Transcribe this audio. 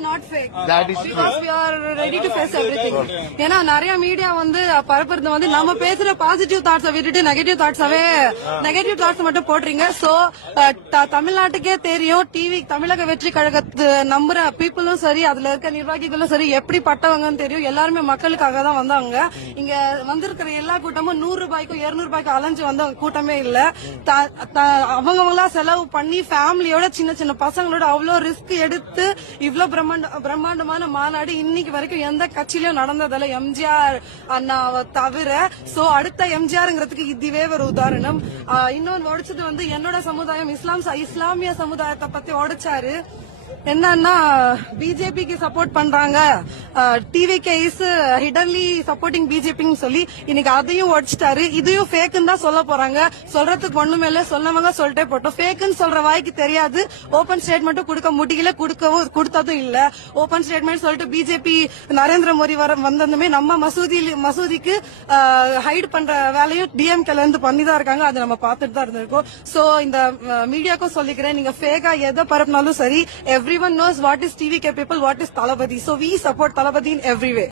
Not fake That is true. Because we are ready to face everything. ஏன்னா நிறைய media வந்து பரப்புறது வந்து நம்ம பேசுற பாசிட்டிவ் தாட்ஸை விட்டுட்டு நெகட்டிவ் தாட்ஸாவே நெகட்டிவ் தாட்ஸ் மட்டும் போடுறீங்க. சோ தமிழ்நாட்டுக்கே தெரியும் டிவி தமிழக வெற்றி கழகத்து நம்புற பீப்புளும் சரி அதுல இருக்க நிர்வாகிகளும் சரி எப்படிப்பட்டவங்கன்னு தெரியும். எல்லாருமே மக்களுக்காக தான் வந்தாங்க. இங்க வந்திருக்கிற எல்லா கூட்டமும் நூறு ரூபாய்க்கும் இருநூறு ரூபாய்க்கும் அலைஞ்சு வந்த கூட்டமே இல்ல. த- த- அவங்கவங்களா செலவு பண்ணி ஃபேமிலியோட சின்ன சின்ன பசங்களோட அவ்வளோ ரிஸ்க் எடுத்து இவ்ளோ பிரம்மாண்ட பிரம்மாண்டமான மாநாடு இன்னைக்கு வரைக்கும் எந்த கட்சியிலயும் நடந்ததில்ல. எம்ஜிஆர் அண்ணாவை தவிர. சோ அடுத்த எம்ஜிஆர்ங்கிறதுக்கு இதுவே ஒரு உதாரணம். ஆஹ் இன்னொன்னு உடைச்சது வந்து என்னோட சமுதாயம் இஸ்லாம் ச- இஸ்லாமிய சமுதாயத்தை பத்தி உடைச்சாரு. என்னன்னா பிஜேபிக்கு சப்போர்ட் பண்றாங்க. டிவி கேஸ் ஹிடன்லி சப்போர்ட்டிங் பிஜேபின்னு சொல்லி இன்னைக்கு அதையும் உடச்சிட்டாரு இதையும் ஃபேக்குன்னு தான் சொல்ல போறாங்க. சொல்றதுக்கு ஒண்ணுமே இல்ல. சொன்னவங்க சொல்லிட்டே போட்டோம். ஃபேக்குன்னு சொல்ற வாய்க்கு தெரியாது. ஓபன் ஸ்டேட்மெண்ட்டும் கொடுக்க முடியல. கொடுக்கவும் கொடுத்ததும் இல்ல. ஓபன் ஸ்டேட்மெண்ட் சொல்லிட்டு பிஜேபி நரேந்திர மோடி வர வந்ததுமே நம்ம மசூதி மசூதிக்கு ஹைட் பண்ற வேலையும் டிஎம்கேல இருந்து பண்ணி தான் இருக்காங்க. அதை நம்ம பார்த்துட்டு தான் இருந்திருக்கோம். சோ இந்த மீடியாக்கும் சொல்லிக்கிறேன். நீங்க ஃபேக்கா எதை பரப்பினாலும் சரி everyone knows what is TV capable, what is Talabadi. So we support Talabadi in every way.